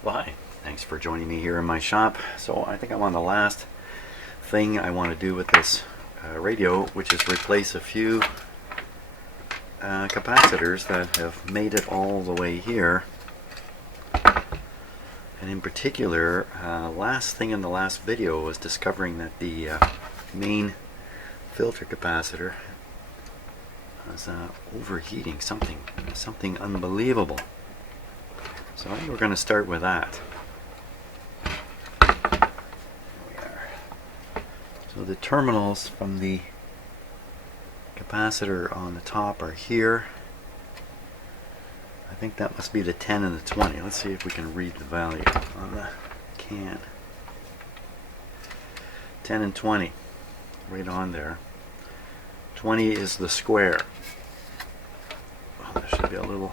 Well, hi. Thanks for joining me here in my shop. So I think I'm on the last thing I want to do with this radio, which is replace a few capacitors that have made it all the way here. And in particular, last thing in the last video was discovering that the main filter capacitor was overheating, something unbelievable. So I think we're going to start with that. Here we are. So the terminals from the capacitor on the top are here. I think that must be the 10 and the 20. Let's see if we can read the value on the can. 10 and 20, right on there. 20 is the square. Oh, there should be a little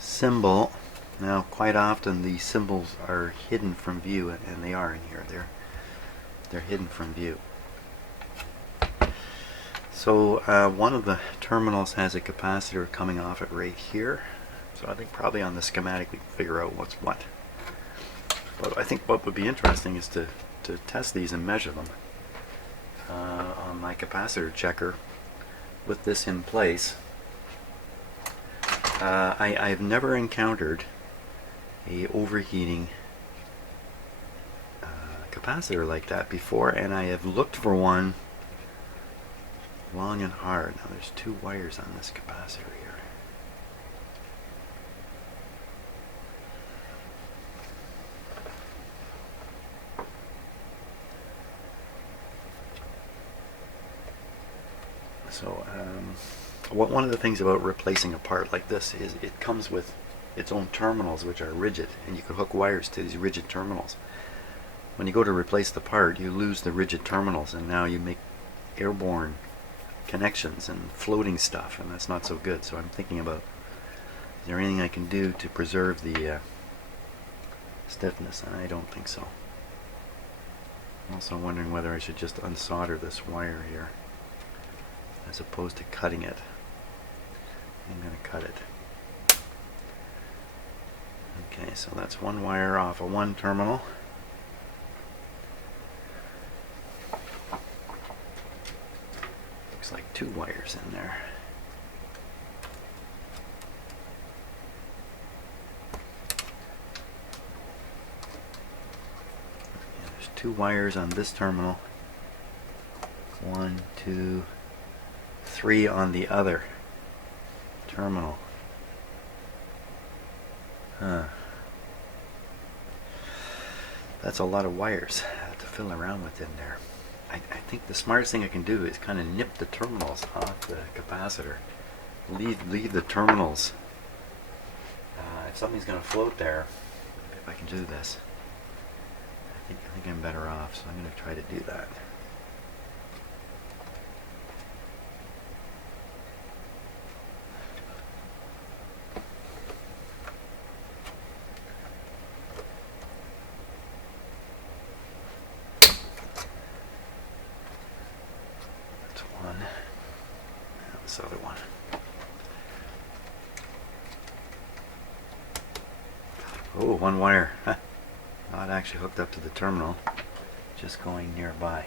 symbol. Now, quite often these symbols are hidden from view, and they are in here. They're hidden from view. So one of the terminals has a capacitor coming off it right here. So I think probably on the schematic we can figure out what's what. But I think what would be interesting is to test these and measure them on my capacitor checker with this in place. I've never encountered a overheating capacitor like that before, and I have looked for one long and hard. Now there's two wires on this capacitor here. So one of the things about replacing a part like this is it comes with its own terminals, which are rigid, and you can hook wires to these rigid terminals. When you go to replace the part, you lose the rigid terminals, and now you make airborne connections and floating stuff, and that's not so good. So I'm thinking about, is there anything I can do to preserve the stiffness? And I don't think so. I'm also wondering whether I should just unsolder this wire here as opposed to cutting it. I'm going to cut it. Okay, so that's one wire off of one terminal. Looks like two wires in there. Yeah, there's two wires on this terminal. 1, 2, 3 on the other terminal. That's a lot of wires to fill around with in there. I think the smartest thing I can do is kind of nip the terminals off the capacitor. Leave the terminals. If something's going to float there, if I can do this, I think I'm better off. So I'm going to try to do that. This other one. Oh, one wire. Not actually hooked up to the terminal, just going nearby.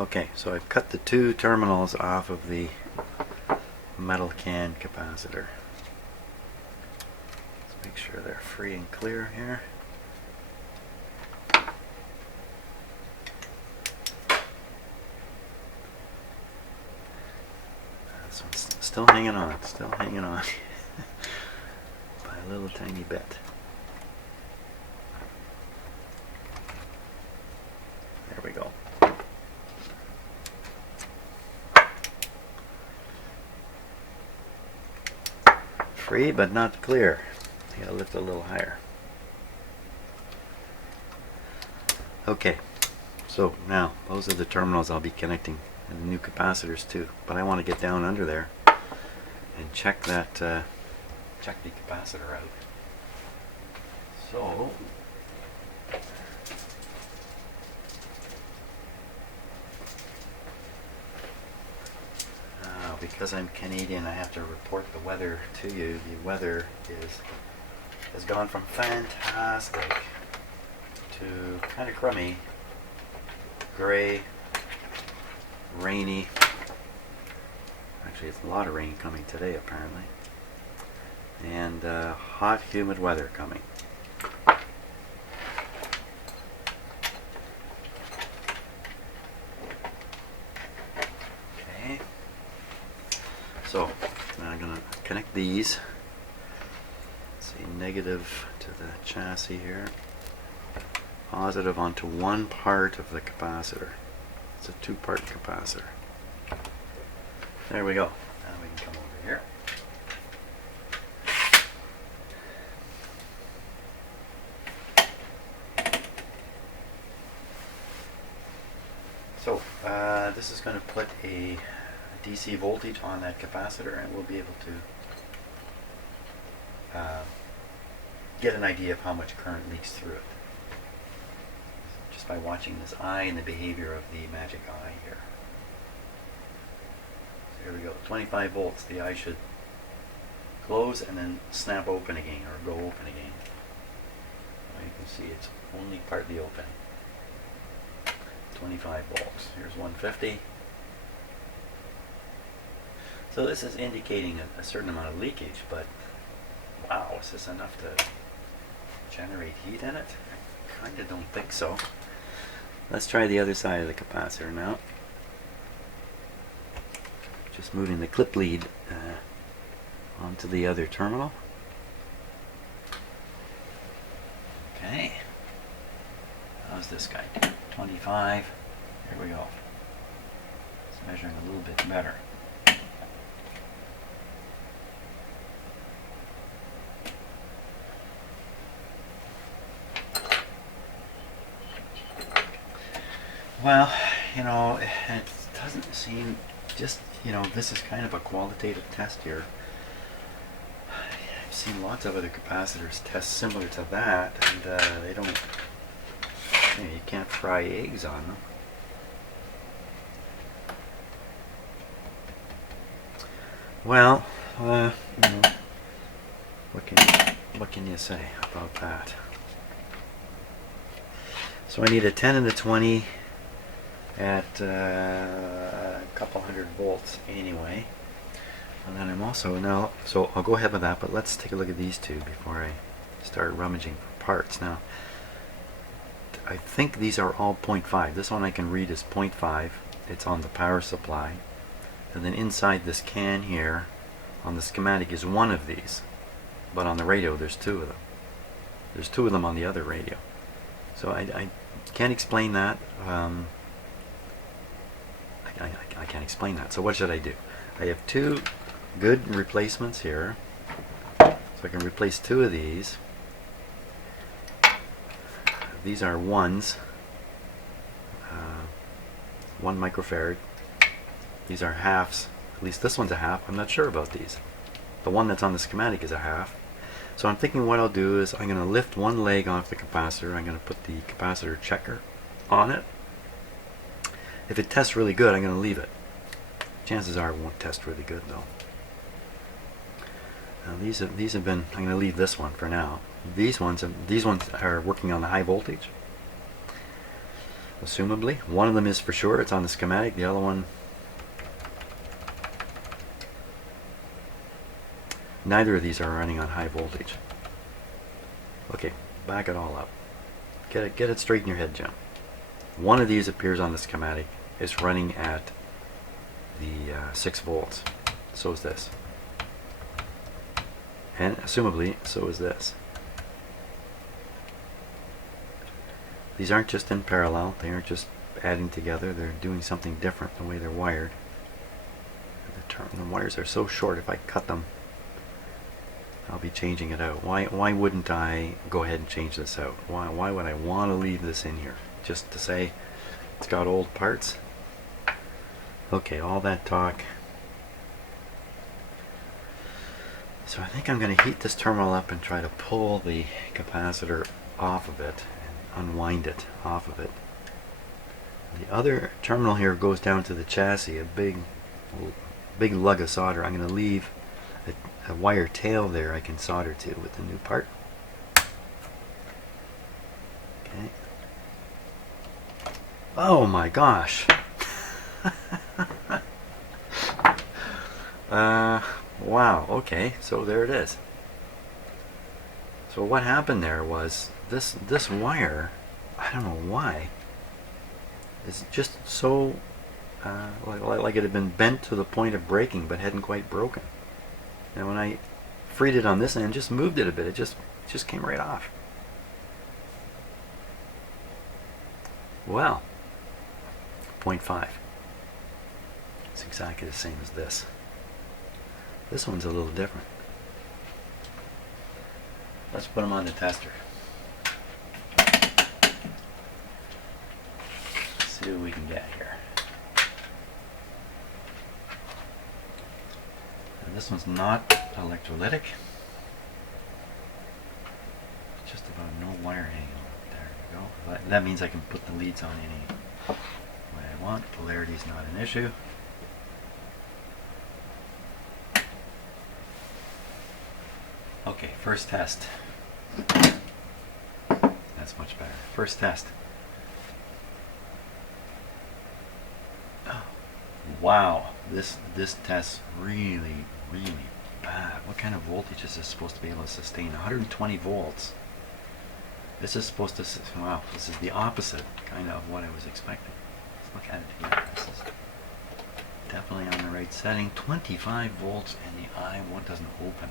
Okay, so I've cut the two terminals off of the metal can capacitor. Let's make sure they're free and clear here. This one's still hanging on, by a little tiny bit. There we go. Free but not clear. You gotta lift it a little higher. Okay, So now, those are the terminals I'll be connecting and the new capacitors too. But I want to get down under there and check that, check the capacitor out. So, because I'm Canadian, I have to report the weather to you. The weather has gone from fantastic to kind of crummy, gray, rainy. Actually, it's a lot of rain coming today, apparently. And hot, humid weather coming. Okay. So, now I'm going to connect these. Let's see, negative to the chassis here. Positive onto one part of the capacitor. It's a two-part capacitor. There we go. Now we can come over here. So this is going to put a DC voltage on that capacitor, and we'll be able to get an idea of how much current leaks through it just by watching this eye and the behavior of the magic eye here. So here we go, 25 volts. The eye should close and then snap open again, or go open again. Well, you can see it's only partly open. 25 volts. Here's 150. So this is indicating a certain amount of leakage, but wow, is this enough to generate heat in it? I kind of don't think so. Let's try the other side of the capacitor now. Just moving the clip lead onto the other terminal. Okay. How's this guy? 25. Here we go. It's measuring a little bit better. Well, you know, it doesn't seem, just, you know, this is kind of a qualitative test here. I've seen lots of other capacitors test similar to that, and they don't, you know, you can't fry eggs on them. Well, you know, what can you say about that? So I need a 10 and a 20 at a couple hundred volts anyway. And then I'm also now, so I'll go ahead with that, but let's take a look at these two before I start rummaging for parts. Now, I think these are all 0.5. This one I can read as 0.5. It's on the power supply. And then inside this can here, on the schematic, is one of these. But on the radio, there's two of them. There's two of them on the other radio. So I can't explain that. I can't explain that. So what should I do? I have two good replacements here. So I can replace two of these. These are ones. 1 microfarad. These are halves. At least this one's a half. I'm not sure about these. The one that's on the schematic is a half. So I'm thinking what I'll do is I'm going to lift one leg off the capacitor. I'm going to put the capacitor checker on it. If it tests really good, I'm going to leave it. Chances are it won't test really good though. Now these have been, I'm going to leave this one for now. These ones are working on the high voltage. Assumably. One of them is for sure, it's on the schematic. The other one, neither of these are running on high voltage. Okay, back it all up. Get it straight in your head, Jim. One of these appears on the schematic. It's running at the 6 volts. So is this. And assumably, so is this. These aren't just in parallel. They aren't just adding together. They're doing something different the way they're wired. The wires are so short, if I cut them, I'll be changing it out. Why wouldn't I go ahead and change this out? Why would I want to leave this in here? Just to say, It's got old parts. Okay, all that talk. So I think I'm going to heat this terminal up and try to pull the capacitor off of it and unwind it off of it. The other terminal here goes down to the chassis, a big lug of solder. I'm going to leave a wire tail there I can solder to with the new part. Okay. Oh my gosh. Wow, okay, so there it is. So what happened there was this wire, I don't know why, is just so like it had been bent to the point of breaking but hadn't quite broken. And when I freed it on this end, just moved it a bit, it just came right off. Well, 0.5. It's exactly the same as this. This one's a little different. Let's put them on the tester. Let's see what we can get here. And this one's not electrolytic. Just about no wire hanging on. There we go. That means I can put the leads on any way I want. Polarity is not an issue. Okay, first test. That's much better. First test. Oh, wow, this tests really bad. What kind of voltage is this supposed to be able to sustain? 120 volts. This is supposed to, wow, this is the opposite kind of what I was expecting. Let's look at it here. This is definitely on the right setting. 25 volts and the eye doesn't open.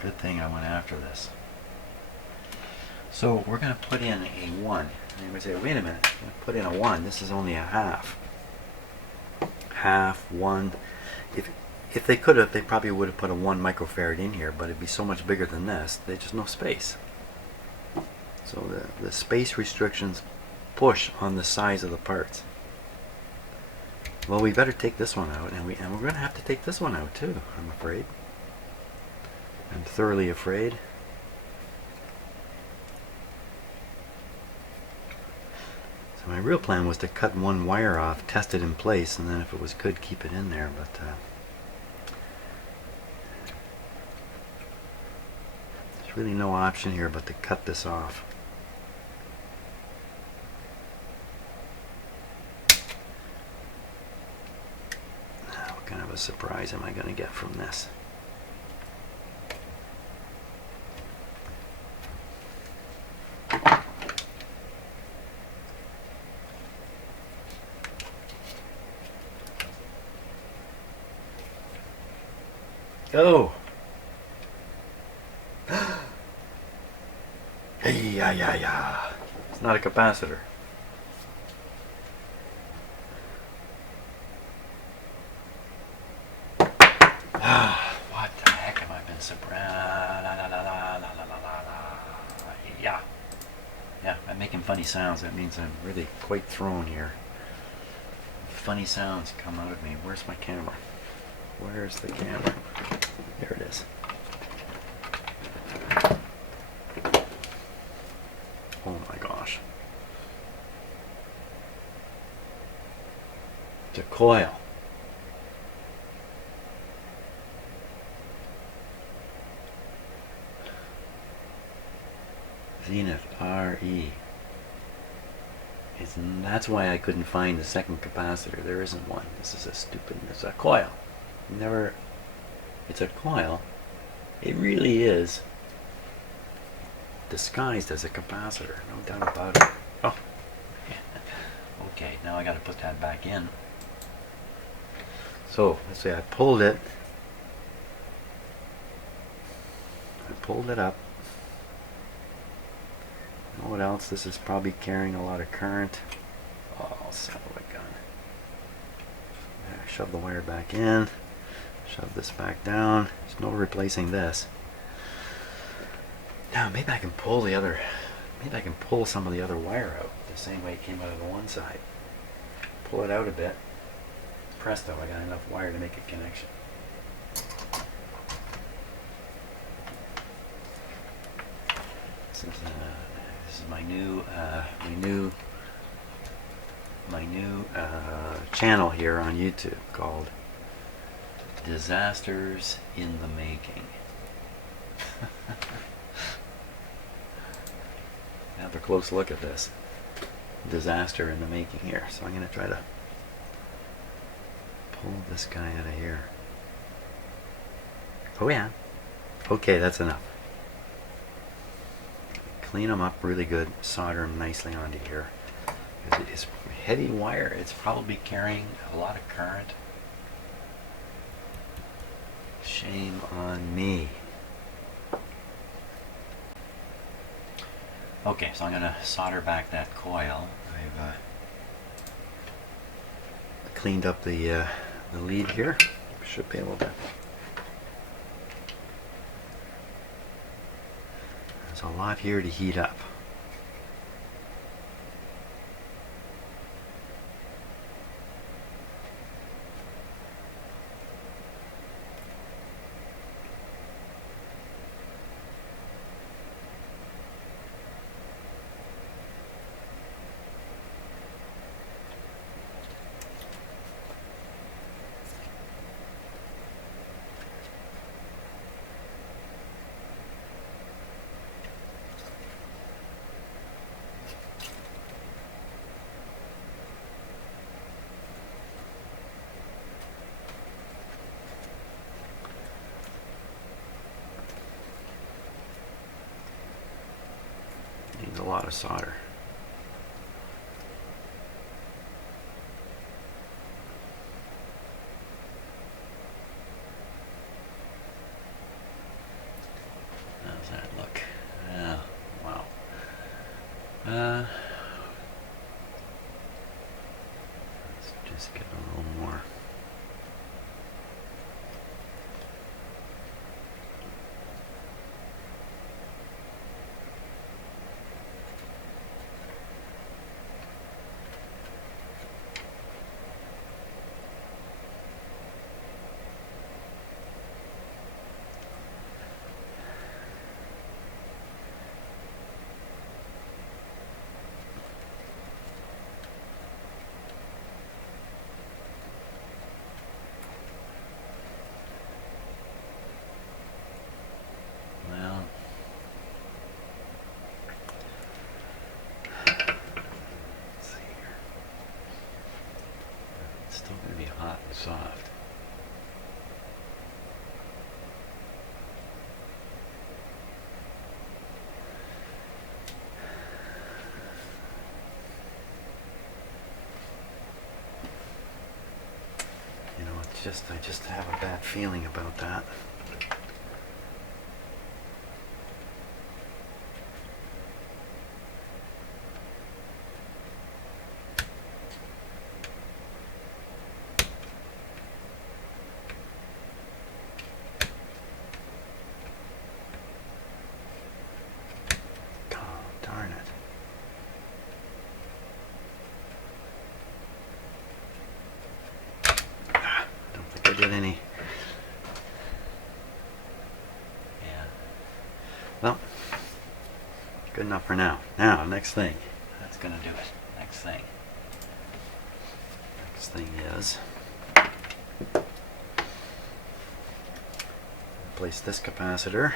Good thing I went after this. So we're going to put in a 1. And you would say, wait a minute, I'm going to put in a 1. This is only a half. Half, 1. If they could have, they probably would have put a 1 microfarad in here, but it'd be so much bigger than this, there's just no space. So the space restrictions push on the size of the parts. Well, we better take this one out, and we're going to have to take this one out too, I'm afraid. I'm thoroughly afraid. So my real plan was to cut one wire off, test it in place, and then if it was good, keep it in there. But there's really no option here but to cut this off. Now, what kind of a surprise am I going to get from this? Oh! Hey, yeah. It's not a capacitor. What the heck have I been surprised? Yeah, I'm making funny sounds. That means I'm really quite thrown here. Funny sounds come out of me. Where's my camera? Where's the camera? There it is. Oh my gosh. It's a coil. Zenith RE. That's why I couldn't find the second capacitor. There isn't one. This is it's a coil. It's a coil. It really is disguised as a capacitor, no doubt about it. Oh, okay, now I got to put that back in. So let's see, I pulled it up. You know what else? This is probably carrying a lot of current. Oh, son of a gun. There, shove the wire back in. Shove this back down. There's no replacing this. Now maybe I can pull the other maybe I can pull some of the other wire out the same way it came out of the one side. Pull it out a bit. Presto, I got enough wire to make a connection. This is my new channel here on YouTube called Disasters in the Making. Have a close look at this disaster in the making here. So I'm going to try to pull this guy out of here. Oh yeah. Okay, that's enough. Clean them up really good, solder them nicely onto here. It's heavy wire. It's probably carrying a lot of current. Shame on me. Okay, so I'm going to solder back that coil. I've cleaned up the lead here. Should be able to. There's a lot here to heat up. Needs a lot of solder. How's that look? Yeah, wow. Let's just get a little more. Still going to be hot and soft. You know, it's just, I just have a bad feeling about that. Darn it. Don't think I did any. Yeah. Well, good enough for now. Now, next thing. That's going to do it. Next thing. Next thing is replace this capacitor.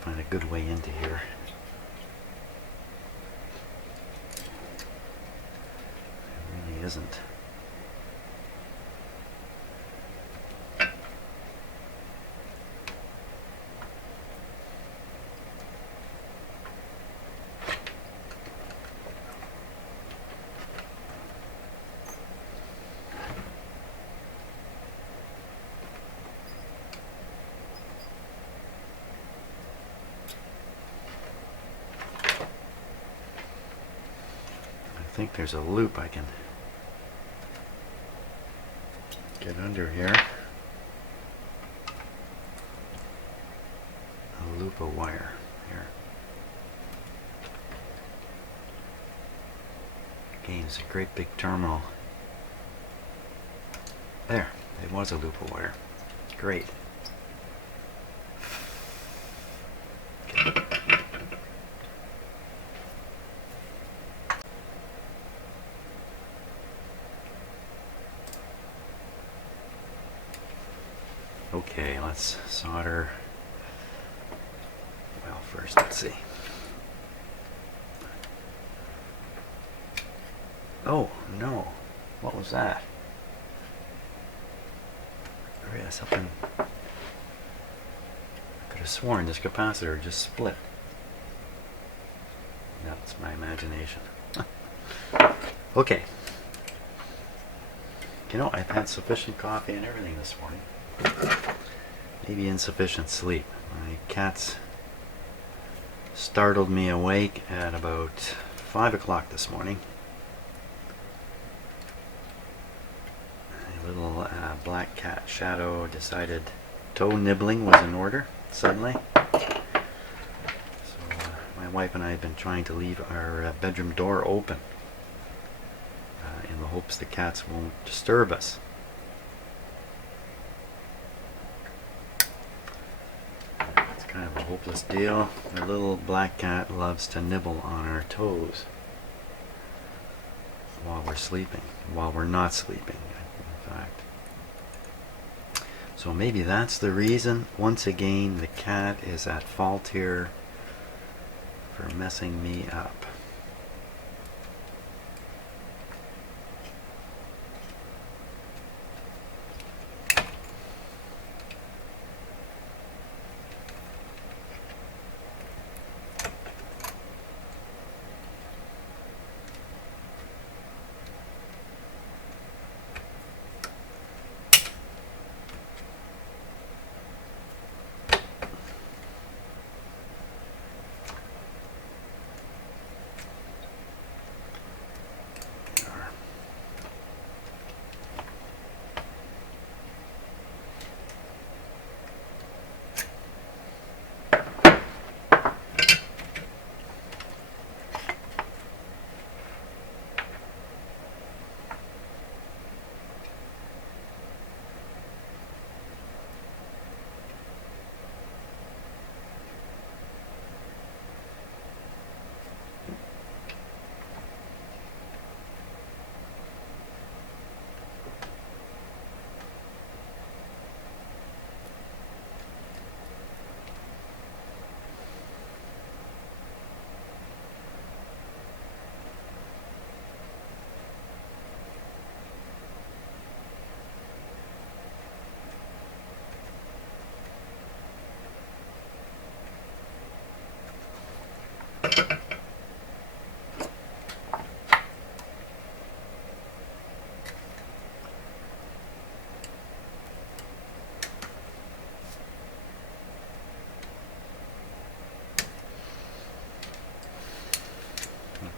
Find a good way into here. It really isn't. think there's a loop I can get under here. A loop of wire here. Again, it's a great big terminal. There, it was a loop of wire. Great. Okay, let's solder. Well, first, let's see. Oh, no. What was that? Oh, yeah, something. I could have sworn this capacitor just split. That's my imagination. Okay. You know, I've had sufficient coffee and everything this morning. Maybe insufficient sleep. My cats startled me awake at about 5 o'clock this morning. A little black cat Shadow decided toe nibbling was in order suddenly. So my wife and I have been trying to leave our bedroom door open in the hopes the cats won't disturb us. It's kind of a hopeless deal. Our little black cat loves to nibble on our toes while we're sleeping, while we're not sleeping, in fact. So maybe that's the reason. Once again, the cat is at fault here for messing me up.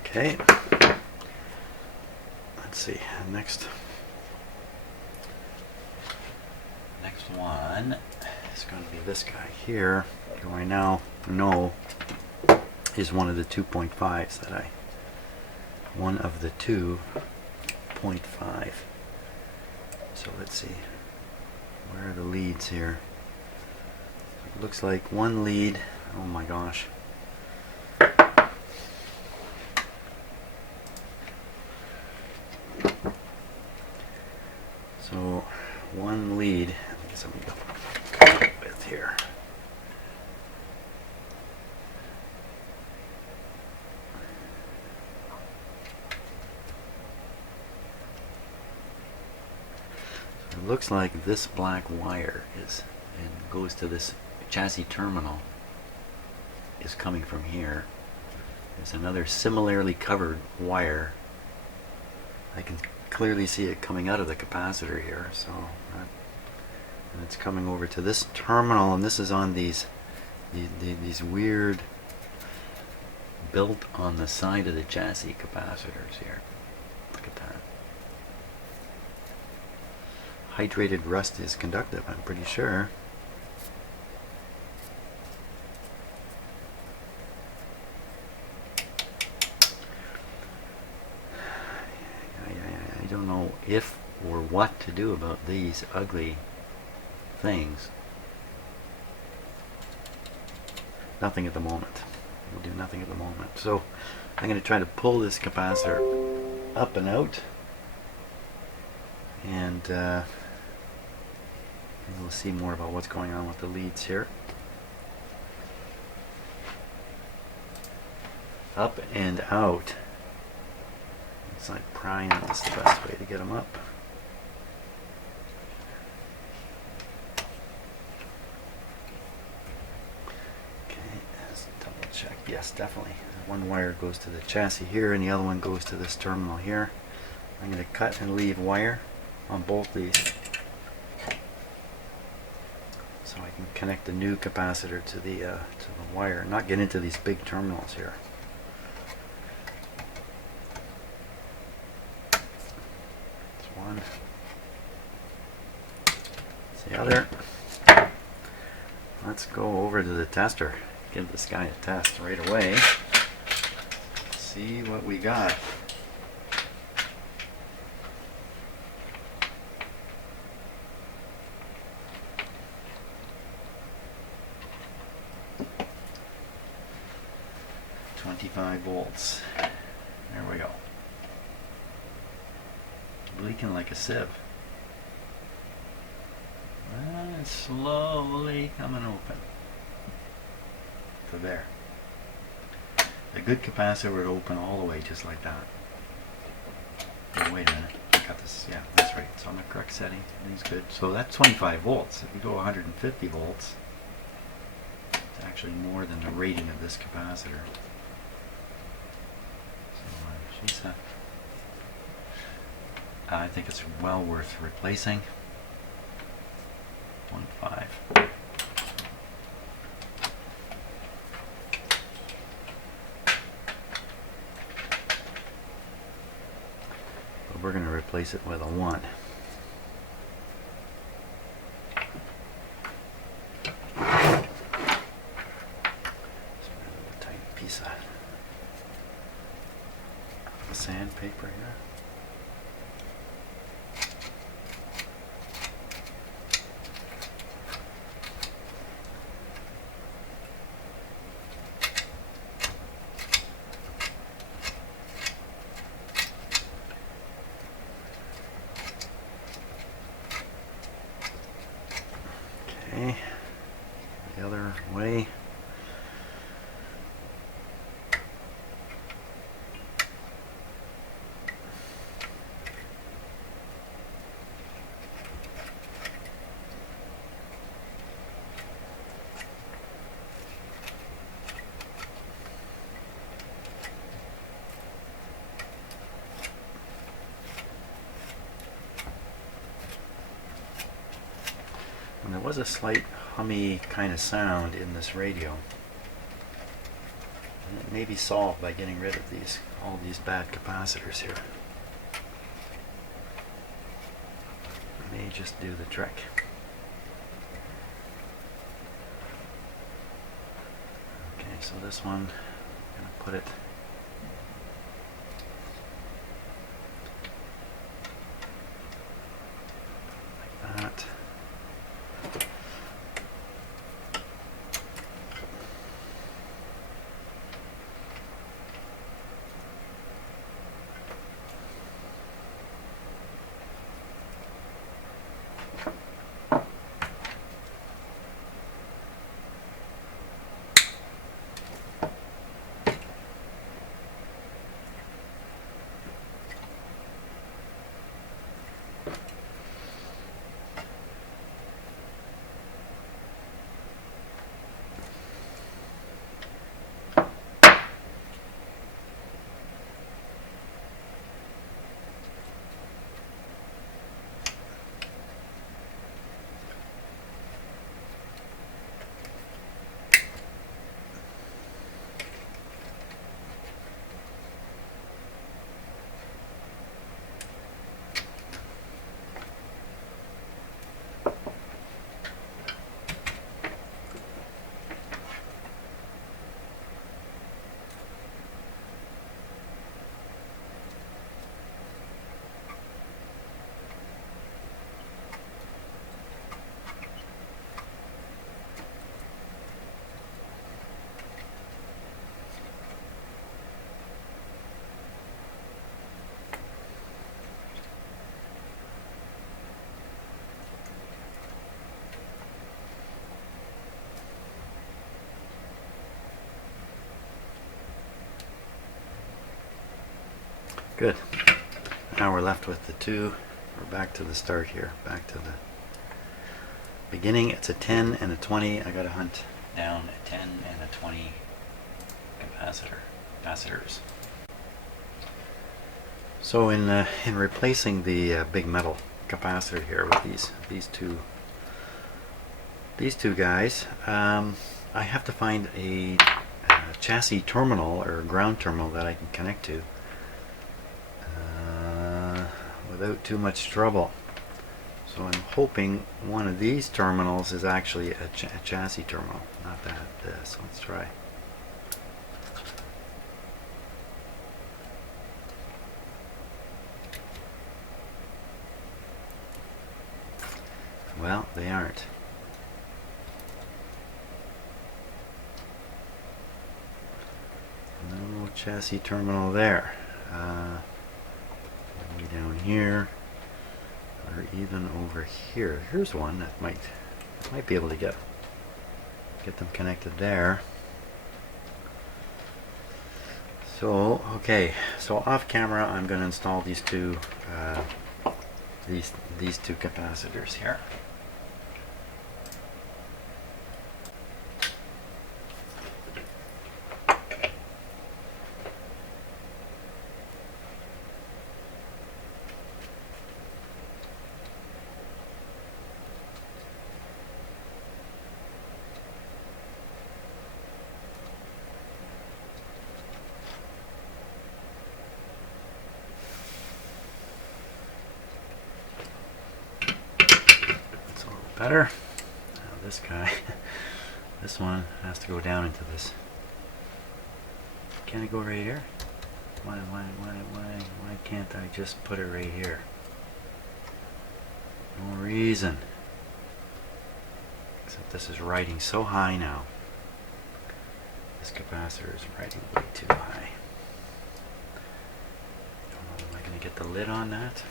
Okay, let's see, next one is going to be this guy here, who I now know is one of the 2.5s that one of the 2.5. So let's see, where are the leads here? It looks like one lead, oh my gosh. So one lead, I guess I'm going to come up with here. So it looks like this black wire goes to this chassis terminal, is coming from here. There's another similarly covered wire. I can clearly see it coming out of the capacitor here, so and it's coming over to this terminal, and this is on these weird built on the side of the chassis capacitors here. Look at that. Hydrated rust is conductive, I'm pretty sure. I don't know if or what to do about these ugly things. Nothing at the moment. We'll do nothing at the moment. So I'm going to try to pull this capacitor up and out, and we'll see more about what's going on with the leads here. Up and out. It's like prying. That's the best way to get them up. Check. Yes, definitely. One wire goes to the chassis here and the other one goes to this terminal here. I'm going to cut and leave wire on both these so I can connect the new capacitor to the wire and not get into these big terminals here. That's one. That's the other. Let's go over to the tester. Give this guy a test right away. See what we got. $25 volts. There we go. Leaking like a sieve. And it's slowly coming open. To there. A good capacitor would open all the way just like that. Oh, wait a minute. I got this. Yeah, that's right. It's on the correct setting. Everything's good. So that's 25 volts. If you go 150 volts, it's actually more than the rating of this capacitor. So I think it's well worth replacing. 0.5. We're going to replace it with a 1. Just a tiny piece of sandpaper here. The other way. And there was a slight hummy kind of sound in this radio. And it may be solved by getting rid of all these bad capacitors here. It may just do the trick. Okay, so this one, I'm going to put it like that. Good. Now we're left with the two. We're back to the start here. Back to the beginning. It's a 10 and a 20. I gotta hunt down a 10 and a 20 capacitors. So in replacing the big metal capacitor here with these two guys, I have to find a chassis terminal or ground terminal that I can connect to without too much trouble. So I'm hoping one of these terminals is actually a chassis terminal, not this. Let's try. Well, they aren't. No chassis terminal there. Way down here, or even over here. Here's one that might be able to get them connected there. So okay, so off camera, I'm going to install these two these two capacitors here. Better. Now this guy, this one has to go down into this. Can it go right here? Why can't I just put it right here? No reason. Except this is riding so high now. This capacitor is riding way too high. Am I going to get the lid on that?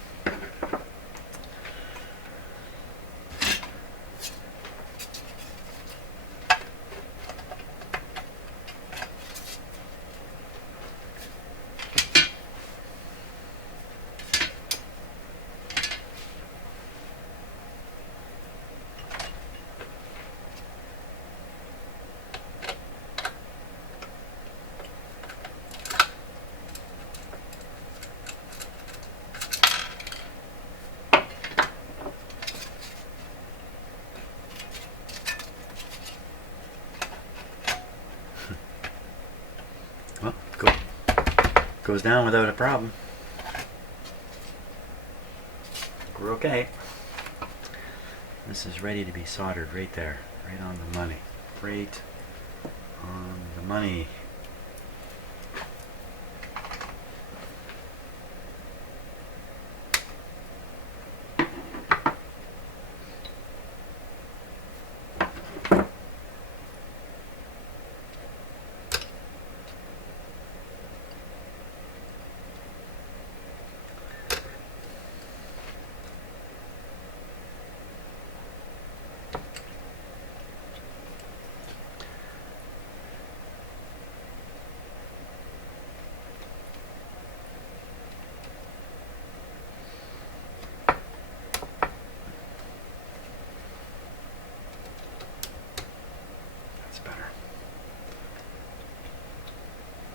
Well, goes down without a problem. We're okay. This is ready to be soldered right there, right on the money. Right on the money.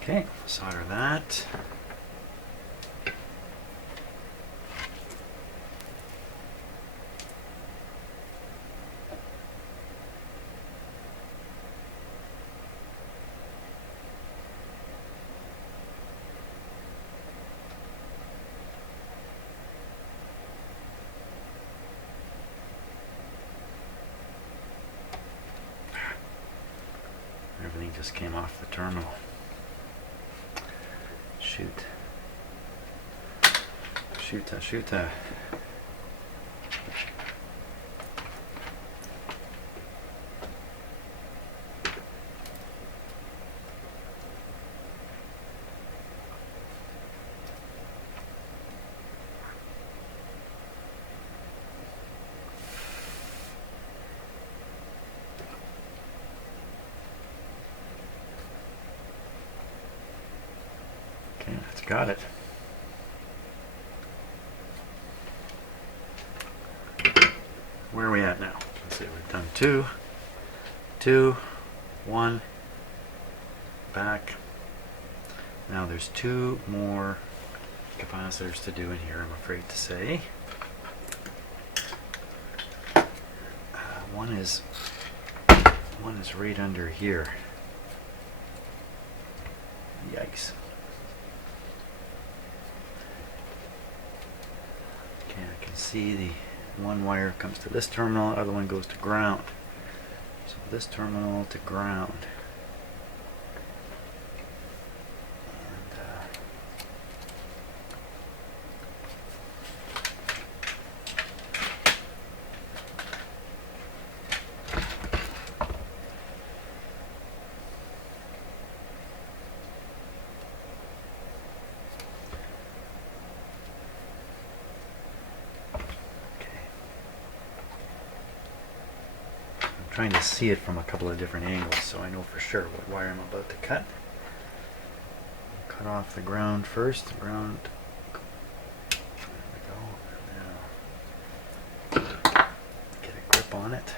Okay, solder that. Everything just came off the terminal. Shoot. Shoota. Okay, that's got it. where are we at now? Let's see, we've done 2, 2, 1, back. Now there's 2 more capacitors to do in here, I'm afraid to say. One is right under here. Yikes. Okay, I can see the one wire comes to this terminal, the other one goes to ground. So this terminal to ground. Trying to see it from a couple of different angles so I know for sure what wire I'm about to cut. Cut off the ground first. The ground. There we go. Now get a grip on it.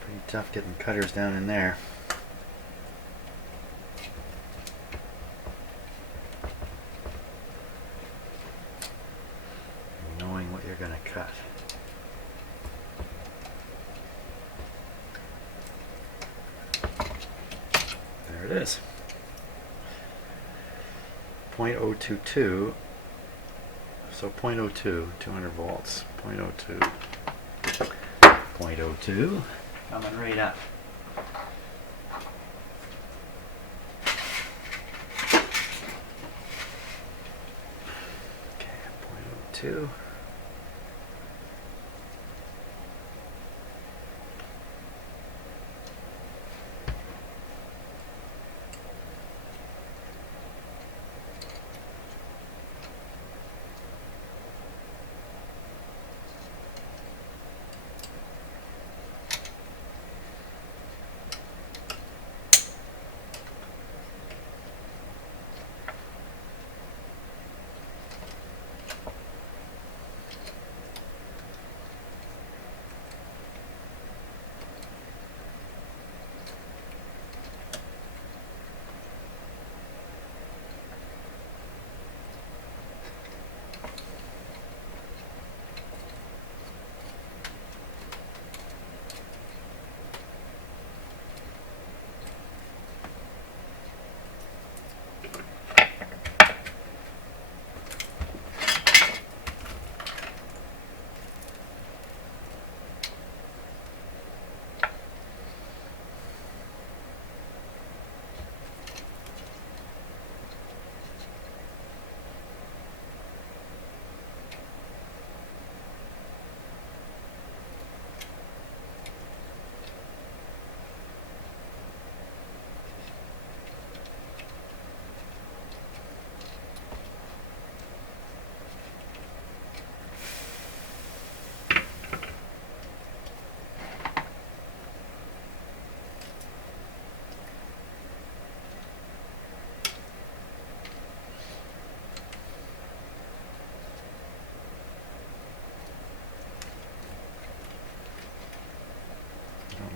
Pretty tough getting cutters down in there. Cut. There it is. 0.022. So 0.02, 200 volts. 0.02. 0.02. Coming right up. Okay, 0.02.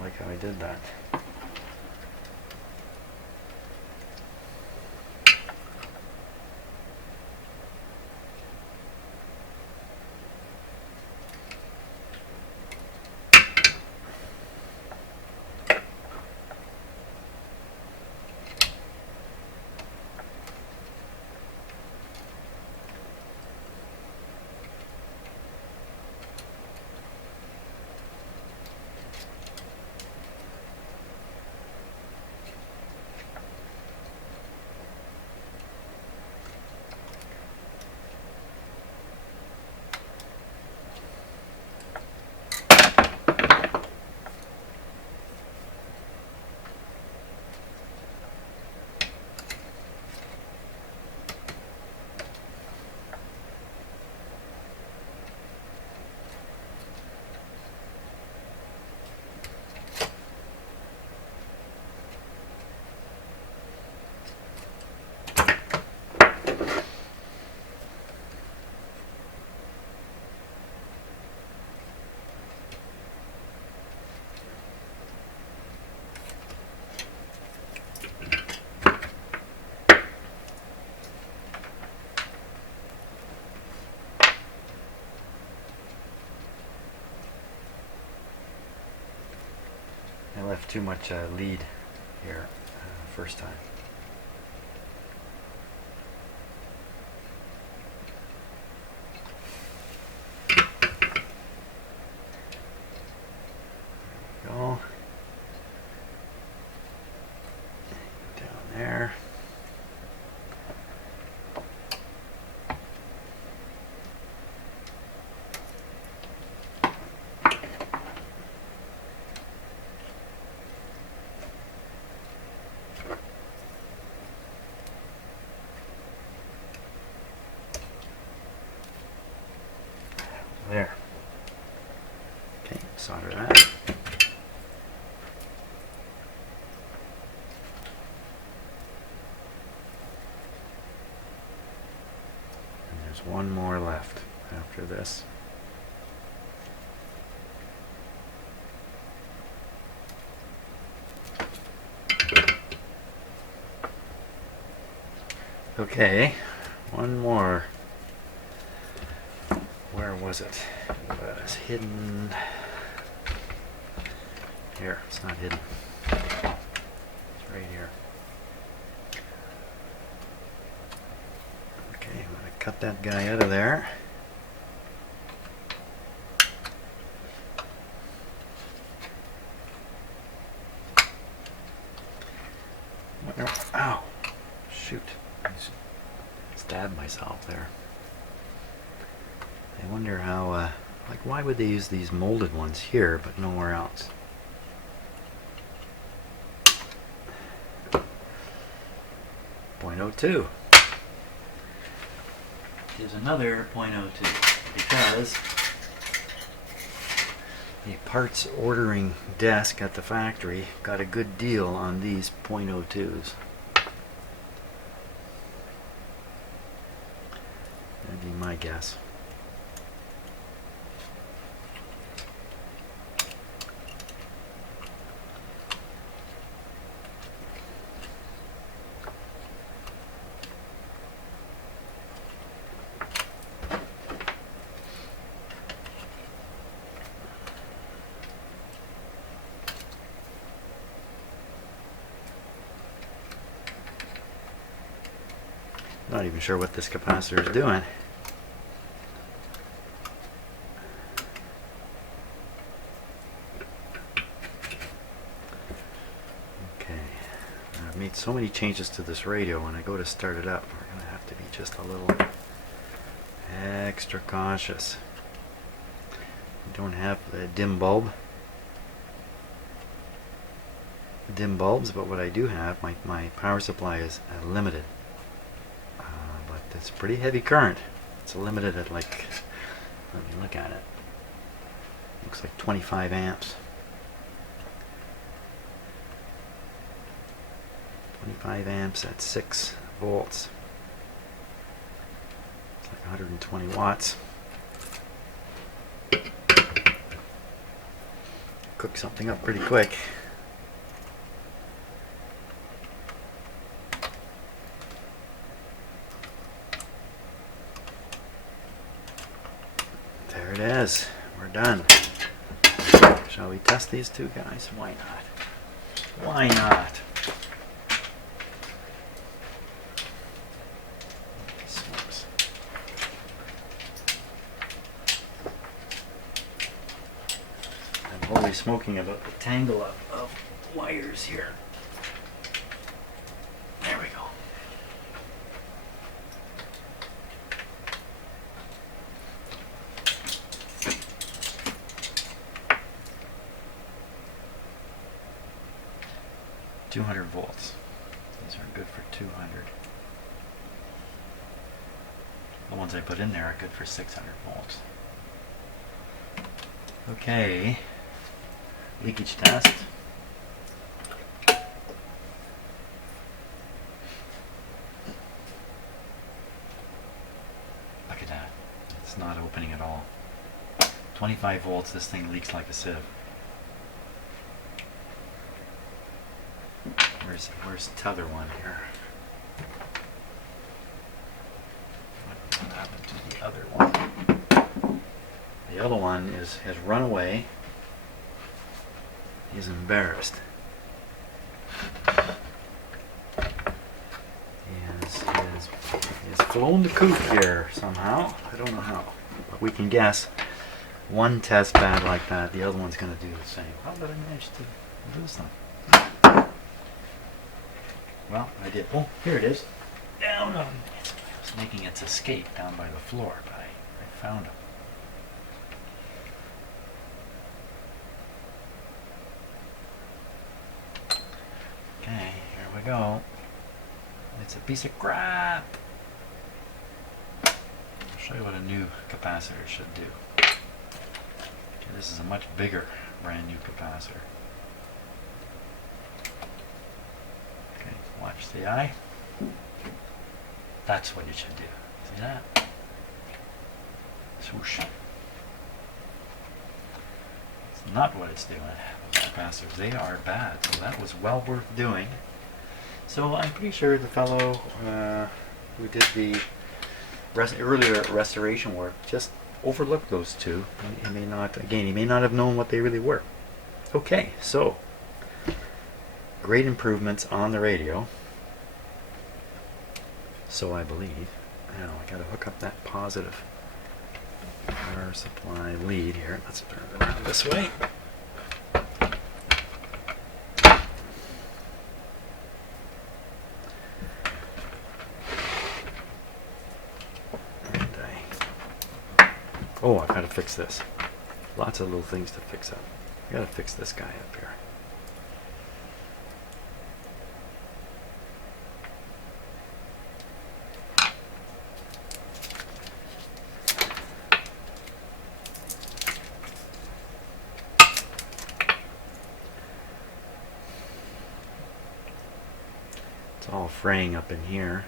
Like how I did that. too much lead here first time. There we go. Down there. There. Okay, solder that. And there's one more left after this. Okay, one more. Where was it? It was hidden. Here, it's not hidden. It's right here. Okay, I'm going to cut that guy out of there. Ow! Shoot. I stabbed myself there. I wonder how, like, why would they use these molded ones here but nowhere else? .02. Here's another .02 because the parts ordering desk at the factory got a good deal on these .02s. That'd be my guess. Not even sure what this capacitor is doing. Okay, I've made so many changes to this radio. When I go to start it up, we're going to have to be just a little extra cautious. I don't have a dim bulbs, but what I do have, my power supply is limited. But it's pretty heavy current. It's limited at, like, let me look at it. Looks like 25 amps. 25 amps at 6 volts. It's like 120 watts. Cook something up pretty quick. There it is. We're done. Shall we test these two guys? Why not? Why not? Smokes. I'm holy smoking about the tangle of wires here. There we go. .200 volts. These are good for 200. The ones I put in there are good for 600 volts. Okay. Leakage test. Look at that. It's not opening at all. 25 volts, this thing leaks like a sieve. Where's the other one here? What happened to the other one? The other one has run away. He's embarrassed. flown the coop here somehow. I don't know how, but we can guess. One test bad like that, the other one's going to do the same. How did I manage to do this thing? Well, I did. Oh, here it is. Down on it. It was making its escape down by the floor, but I found him. Okay, here we go. It's a piece of crap. I'll show you what a new capacitor should do. Okay, this is a much bigger brand new capacitor. Okay, watch the eye. That's what you should do. See that? Swoosh. It's not what it's doing. Those capacitors, they are bad. So that was well worth doing. So I'm pretty sure the fellow who did the earlier restoration work just overlooked those two. He may not, again, he may not have known what they really were. Okay, so great improvements on the radio. So I believe. Now I gotta hook up that positive power supply lead here. Let's turn it around this way. Oh, I gotta fix this. Lots of little things to fix up. I gotta fix this guy up here. It's all fraying up in here.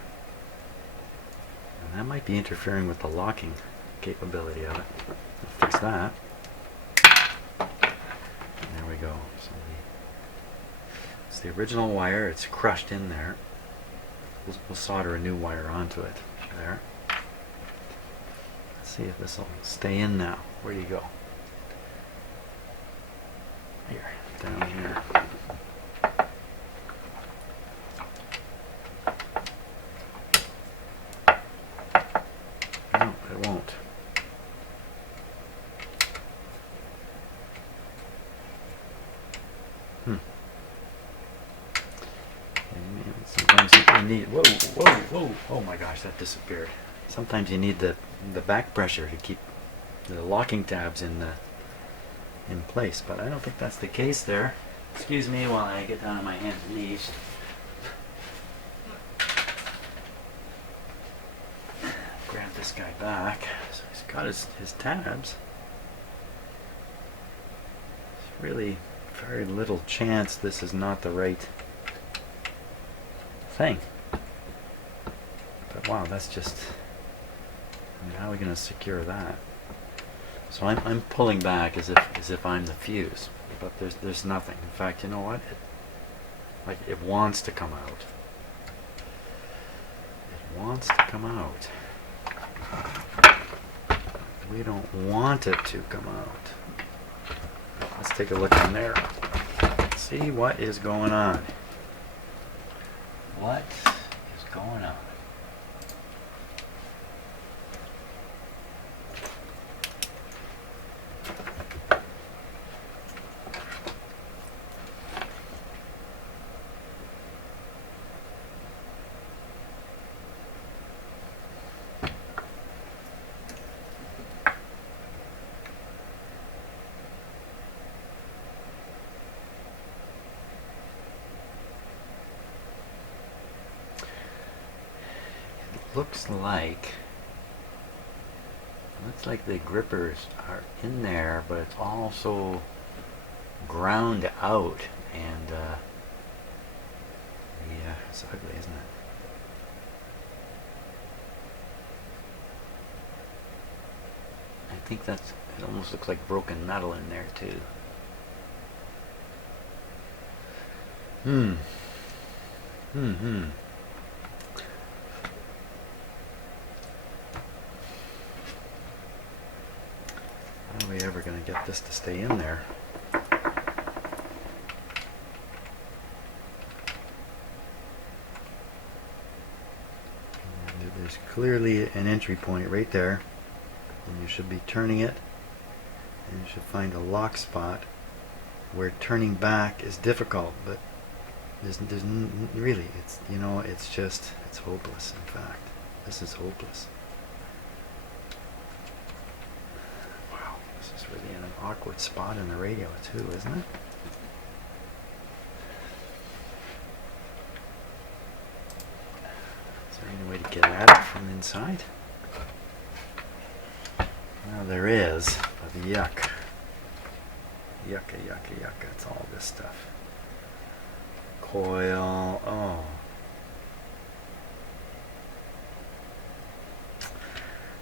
And that might be interfering with the locking capability of it. I'll fix that. There we go. So it's the original wire. It's crushed in there. We'll solder a new wire onto it. There. Let's see if this will stay in now. Where do you go? Here. Down here. No, it won't. Sometimes you need, whoa, oh my gosh, that disappeared. Sometimes you need the back pressure to keep the locking tabs in place, but I don't think that's the case there. Excuse me while I get down on my hands and knees. Grab this guy back. So he's got his tabs. There's really very little chance this is not the right thing. But wow, that's just, I mean, how are we going to secure that? So I'm pulling back as if I'm the fuse, but there's nothing. In fact, you know what? It wants to come out. It wants to come out. We don't want it to come out. Let's take a look in there. See what is going on. What is going on? Looks like the grippers are in there, but it's also ground out, and yeah, it's ugly, isn't it? I think it almost looks like broken metal in there too. How are we ever going to get this to stay in there? there's clearly an entry point right there, and you should be turning it, and you should find a lock spot where turning back is difficult, but really, it's, you know, it's just, it's hopeless. In fact, this is hopeless. Wow, this is really in an awkward spot in the radio too, isn't it? Is there any way to get at it from inside? Well, there is, but yuck. Yucca, yucca, yucca. It's all this stuff. Coil. Oh.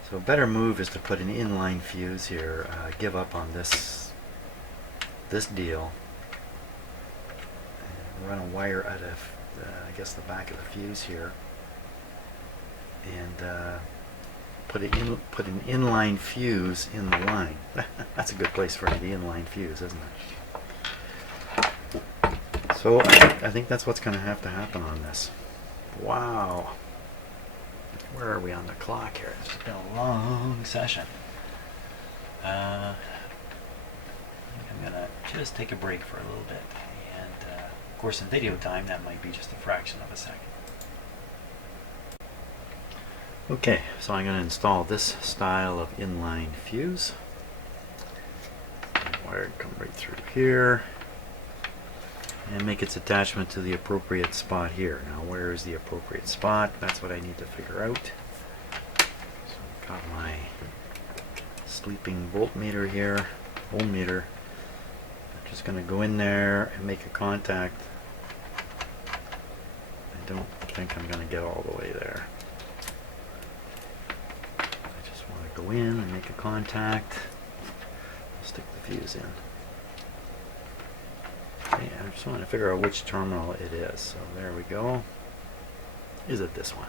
So a better move is to put an inline fuse here. Give up on this deal. And run a wire out of, I guess, the back of the fuse here. And put an inline fuse in the line. That's a good place for the inline fuse, isn't it? So I think that's what's going to happen on this. Wow. Where are we on the clock here? It's been a long session. I think I'm going to just take a break for a little bit. And of course in video time that might be just a fraction of a second. Okay, so I'm going to install this style of inline fuse. Wire come right through here and make its attachment to the appropriate spot here. Now, where is the appropriate spot? That's what I need to figure out. So I've got my sleeping voltmeter here, voltmeter. I'm just going to go in there and make a contact. I don't think I'm going to get all the way there. Go in and make a contact. Stick the fuse in. Okay, I just want to figure out which terminal it is. So there we go. Is it this one?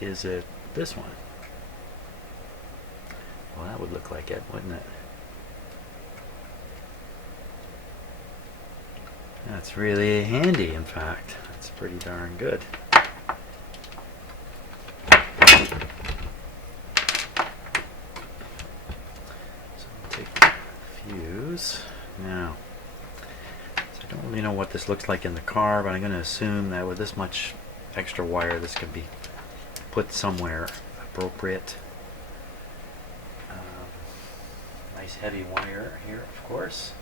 Is it this one? Well, that would look like it, wouldn't it? That's really handy, in fact. That's pretty darn good. Now, so I don't really know what this looks like in the car, but I'm going to assume that with this much extra wire, this can be put somewhere appropriate. Nice heavy wire here, of course.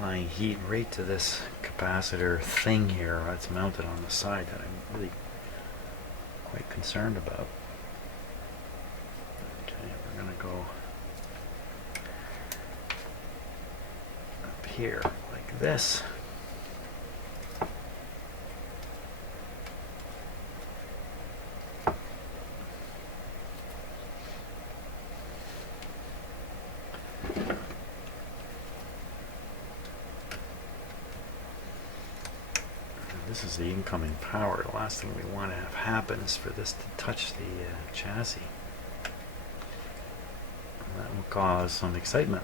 Applying heat right to this capacitor thing here that's mounted on the side that I'm really quite concerned about. Okay, we're going to go up here like this. This is the incoming power. The last thing we want to have happen is for this to touch the chassis. And that will cause some excitement.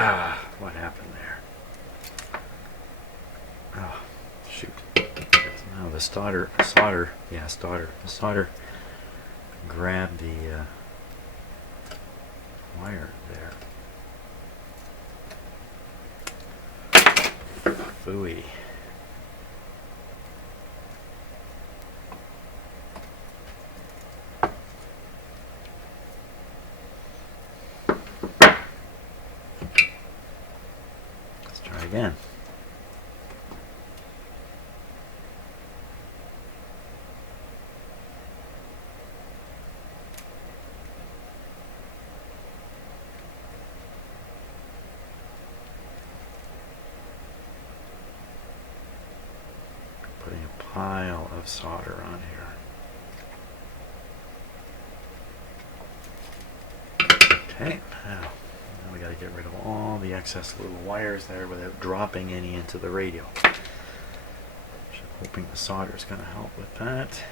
Ah, what happened there? Oh, shoot. Now the solder grabbed the wire there. buoy. Let's try again. Putting a pile of solder on here. Okay, now we got to get rid of all the excess little wires there without dropping any into the radio. I'm hoping the solder is going to help with that.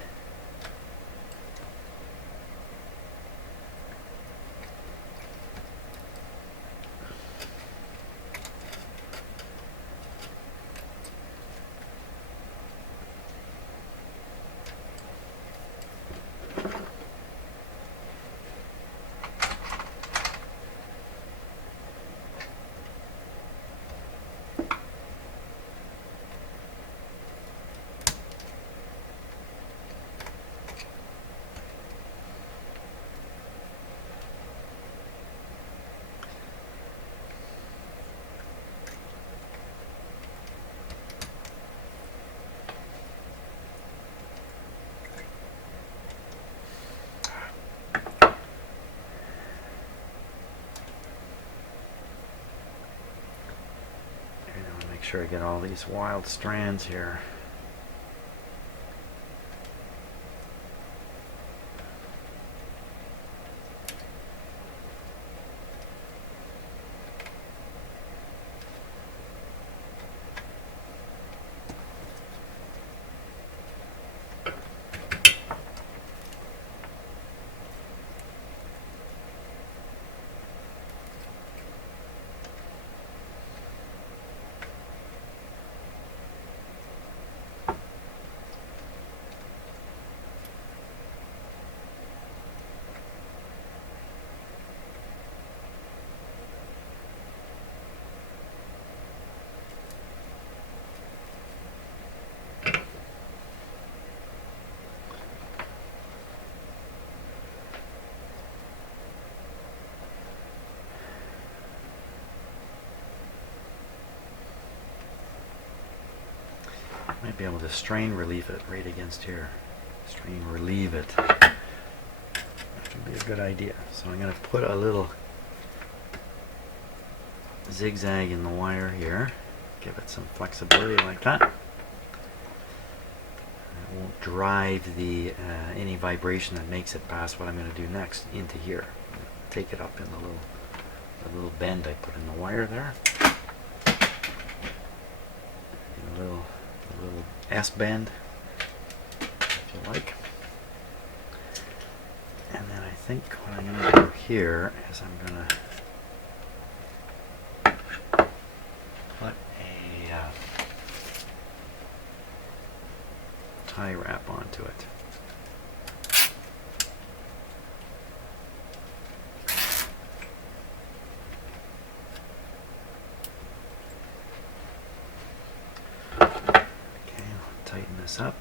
Make sure I get all these wild strands here. Might be able to strain relieve it right against here. Strain relieve it. That would be a good idea. So I'm going to put a little zigzag in the wire here. Give it some flexibility like that. It won't drive the any vibration that makes it pass what I'm going to do next into here. Take it up in the little bend I put in the wire there. And a little S bend, if you like. And then I think what I'm going to do here is I'm going to put a tie wrap onto it. Tighten this up.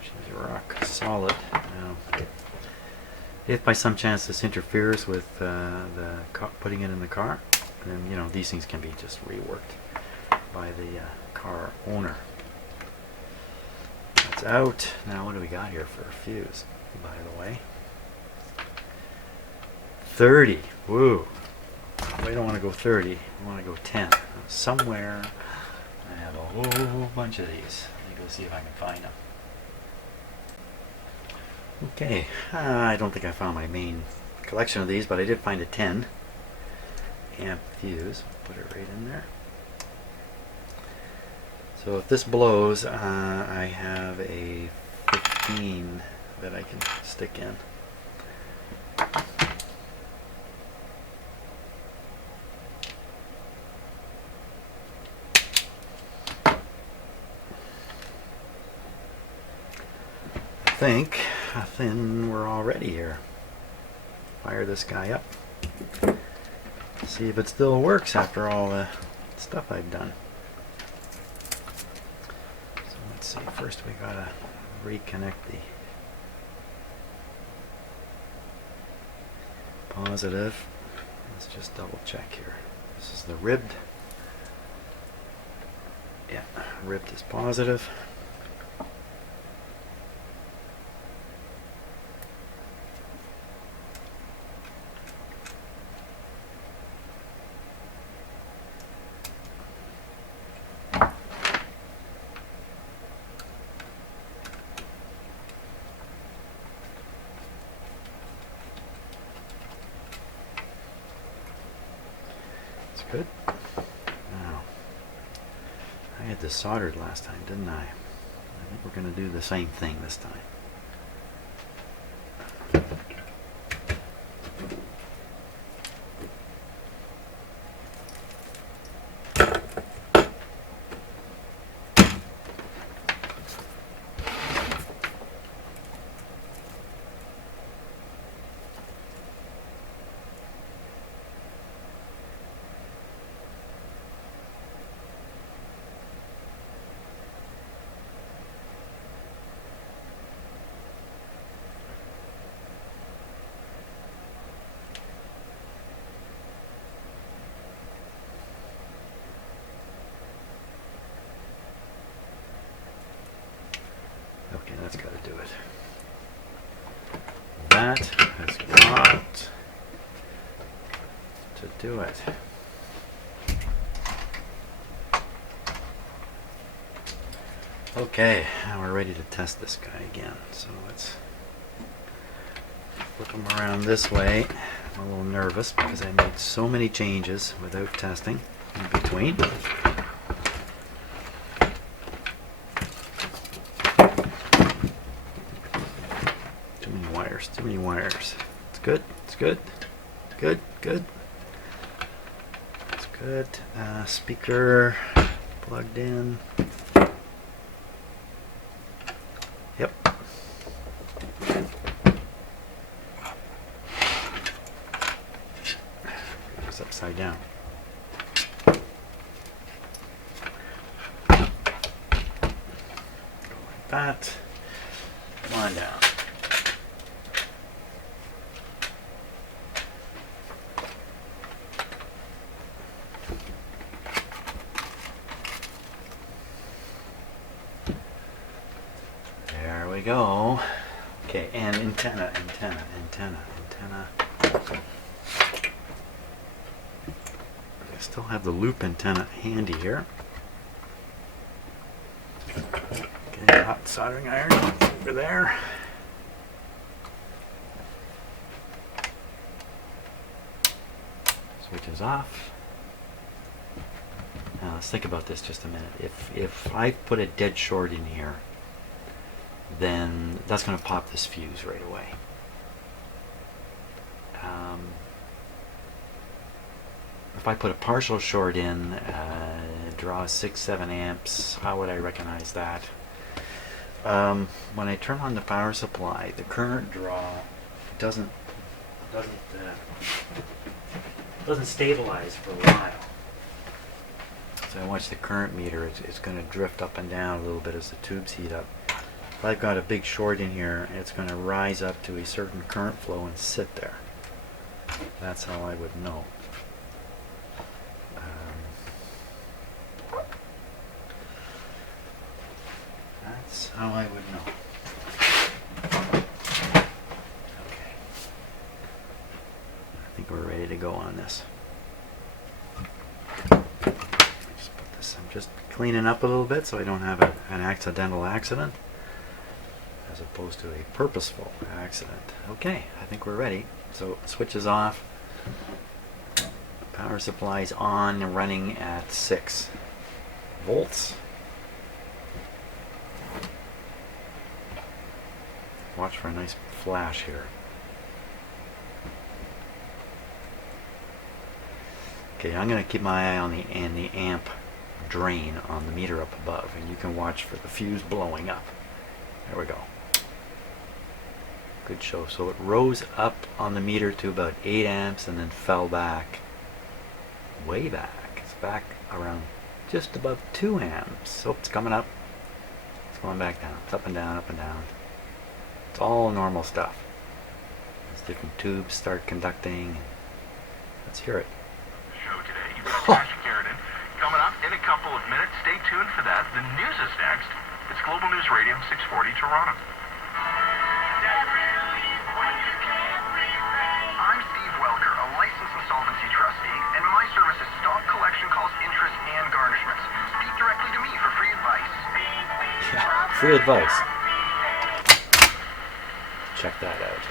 She's rock solid. Now, if by some chance this interferes with putting it in the car, then you know these things can be just reworked by the car owner. That's out. Now what do we got here for a fuse, by the way? 30. Woo. We don't want to go 30. We want to go 10. Somewhere I have a whole bunch of these. Let me go see if I can find them. Okay. I don't think I found my main collection of these, but I did find a 10 amp fuse. Put it right in there. So if this blows, I have a 15 that I can stick in. I think we're all ready here. fire this guy up. See if it still works after all the stuff I've done. So let's see, first we gotta reconnect the positive. Let's just double check here. This is the ribbed. Yeah, ribbed is positive. Good. Now, I had this soldered last time, didn't I? I think we're going to do the same thing this time. Okay, that's got to do it. That has got to do it. Okay, now we're ready to test this guy again. So let's flip him around this way. I'm a little nervous because I made so many changes without testing in between. Too many wires. It's good. It's good. Good. Good. It's good. Speaker plugged in. Yep. It's upside down. Go like that. Come on down. Go. Okay, and antenna. I still have the loop antenna handy here. Getting a hot soldering iron over there. Switch is off. Now let's think about this just a minute. If I put a dead short in here, then that's going to pop this fuse right away. If I put a partial short in, draw 6-7 amps, how would I recognize that? When I turn on the power supply, the current draw doesn't stabilize for a while. So I watch the current meter. It's going to drift up and down a little bit as the tubes heat up. If I've got a big short in here, it's going to rise up to a certain current flow and sit there. That's how I would know. That's how I would know. Okay. I think we're ready to go on this. Just put this. I'm just cleaning up a little bit so I don't have an accidental accident, as opposed to a purposeful accident. Okay, I think we're ready. So switch is off. Power supply is on and running at 6 volts. Watch for a nice flash here. Okay, I'm going to keep my eye on the amp drain on the meter up above, and you can watch for the fuse blowing up. There we go. good show. So it rose up on the meter to about 8 amps and then fell back, way back. It's back around just above 2 amps. So it's coming up. It's going back down. It's up and down, up and down. It's all normal stuff. As different tubes start conducting. Let's hear it. Show today. Coming up in a couple of minutes. Stay tuned for that. The news is next. It's Global News Radio 640 Toronto. I'm Steve Welker, a licensed insolvency trustee, and my service is stock collection calls, interest, and garnishments. Speak directly to me for free advice. Yeah, free advice. Check that out.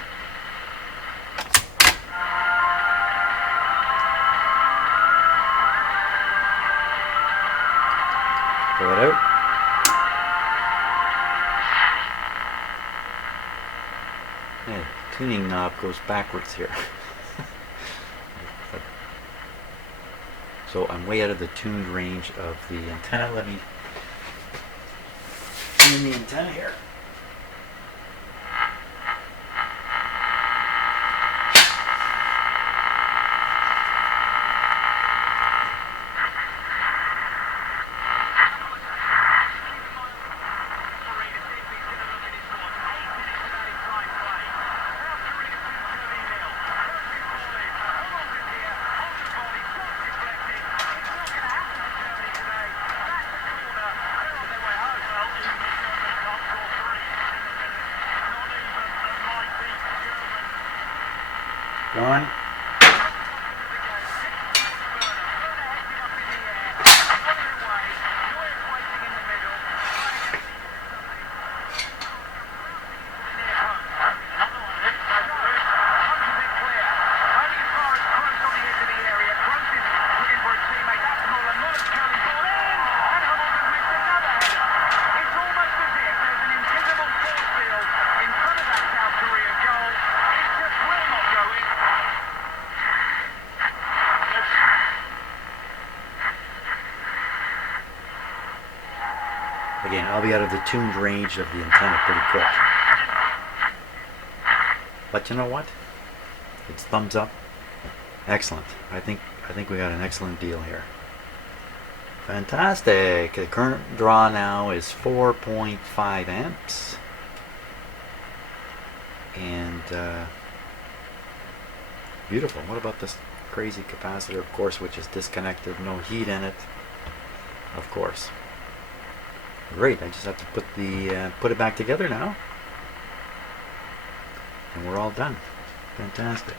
Pull it out. Yeah, tuning knob goes backwards here. So I'm way out of the tuned range of the antenna. Let me tune the antenna here. One. Again, I'll be out of the tuned range of the antenna pretty quick. But you know what? It's thumbs up. Excellent. I think we got an excellent deal here. Fantastic. The current draw now is 4.5 amps. And beautiful. What about this crazy capacitor, of course, which is disconnected, no heat in it, of course. Great, I just have to put it back together now, and we're all done. Fantastic.